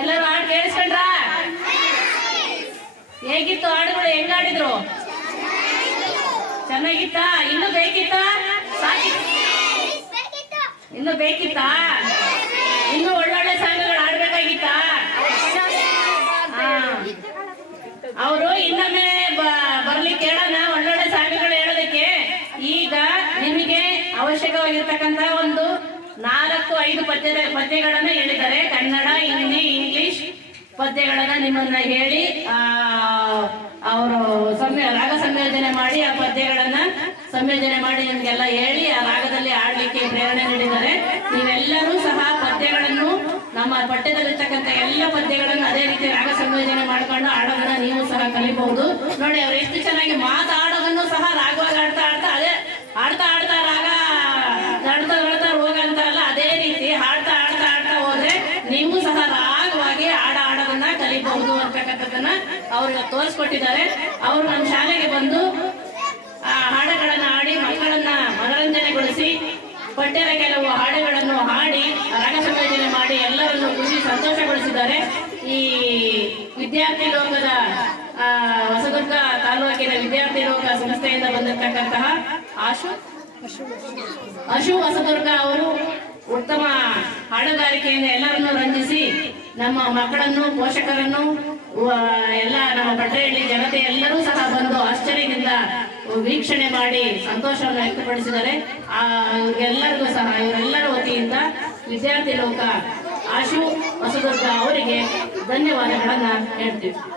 ಎಲ್ಲರೂ ಹಾಡು ಕೇಳಿಸ್ಕೊಂಡ್ರ? ಹೇಗಿತ್ತು ಹಾಡುಗಳು? ಹೆಂಗ್ ಆಡಿದ್ರು ಚೆನ್ನಾಗಿತ್ತಾ? ಇನ್ನು ಬೇಕಿತ್ತಾ? ಇನ್ನು ಬೇಕಿತ್ತಾ? ಇನ್ನು ಒಳ್ಳೊಳ್ಳೆ ಸಾಂಗ್ಗಳು ಆಡ್ಬೇಕಾಗಿತ್ತಾ ಅವರು ಇನ್ನೊಮ್ಮೆ ಬರ್ಲಿಕ್ಕೆ ಹೇಳೋಣ ಒಳ್ಳೊಳ್ಳೆ ಸಾಂಗ್ಗಳು ಹೇಳೋದಕ್ಕೆ. ಈಗ ನಿಮಗೆ ಅವಶ್ಯಕವಾಗಿರ್ತಕ್ಕಂತ ಒಂದು ಐದು ಪದ್ಯದ ಪದ್ಯಗಳನ್ನ ಹೇಳಿದ್ದಾರೆ. ಕನ್ನಡ, ಹಿಂದಿ, ಇಂಗ್ಲಿಷ್ ಪದ್ಯಗಳನ್ನ ನಿಮ್ಮನ್ನ ಹೇಳಿ, ಆ, ಅವರು ಸಂಯ ರಾಗ ಸಂಯೋಜನೆ ಮಾಡಿ ಆ ಪದ್ಯಗಳನ್ನ ಸಂಯೋಜನೆ ಮಾಡಿ ನಿಮ್ಗೆಲ್ಲ ಹೇಳಿ, ಆ ರಾಗದಲ್ಲಿ ಆಡ್ಲಿಕ್ಕೆ ಪ್ರೇರಣೆ ನೀಡಿದ್ದಾರೆ. ನೀವೆಲ್ಲರೂ ಸಹ ಪದ್ಯಗಳನ್ನು, ನಮ್ಮ ಪಠ್ಯದಲ್ಲಿರ್ತಕ್ಕಂಥ ಎಲ್ಲ ಪದ್ಯಗಳನ್ನು ಅದೇ ರೀತಿ ರಾಗ ಸಂಯೋಜನೆ ಮಾಡ್ಕೊಂಡು ಆಡೋದನ್ನ ನೀವು ಸಹ ಕಲಿಬಹುದು. ನೋಡಿ, ಅವ್ರು ಎಷ್ಟು ರಾಗವಾಗಿ ಆಡ ಆಡವನ್ನ ಕಲಿಬಹುದು ಅಂತಕ್ಕಂಥದ್ದನ್ನ ಅವ್ರಿಗೆ ತೋರಿಸ್ಕೊಟ್ಟಿದ್ದಾರೆ. ಅವರು ನಮ್ಮ ಶಾಲೆಗೆ ಬಂದು ಆ ಹಾಡುಗಳನ್ನ ಆಡಿ ಮಕ್ಕಳನ್ನ ಮನರಂಜನೆಗೊಳಿಸಿ ಪಠ್ಯದ ಕೆಲವು ಹಾಡುಗಳನ್ನು ಹಾಡಿ ರಾಗ ಮಾಡಿ ಎಲ್ಲರನ್ನು ಖುಷಿ ಸಂತೋಷಗೊಳಿಸಿದ್ದಾರೆ. ಈ ವಿದ್ಯಾರ್ಥಿ ಲೋಕದ ಹೊಸದುರ್ಗ ತಾಲೂಕಿನ ವಿದ್ಯಾರ್ಥಿ ಲೋಕ ಸಂಸ್ಥೆಯಿಂದ ಬಂದಿರತಕ್ಕಂತಹ ಆಶು ಅಶು ಹೊಸದುರ್ಗ ಅವರು ಉತ್ತಮ ಹಾಡುಗಾರಿಕೆಯಿಂದ ಎಲ್ಲರನ್ನು ರಂಜಿಸಿ ನಮ್ಮ ಮಕ್ಕಳನ್ನು, ಪೋಷಕರನ್ನು ಎಲ್ಲ ನಮ್ಮ ಹೇಳಿ ಜನತೆ ಎಲ್ಲರೂ ಸಹ ಬಂದು ಆಶ್ಚರ್ಯದಿಂದ ವೀಕ್ಷಣೆ ಮಾಡಿ ಸಂತೋಷವನ್ನು ವ್ಯಕ್ತಪಡಿಸಿದರೆ ಆ, ಇವ್ರಿಗೆಲ್ಲರಿಗೂ ಸಹ, ಇವರೆಲ್ಲರ ವತಿಯಿಂದ ವಿದ್ಯಾರ್ಥಿ ಲೋಕ ಆಶು ಹೊಸದುರ್ಗ ಅವರಿಗೆ ಧನ್ಯವಾದಗಳನ್ನು ಹೇಳ್ತೀವಿ.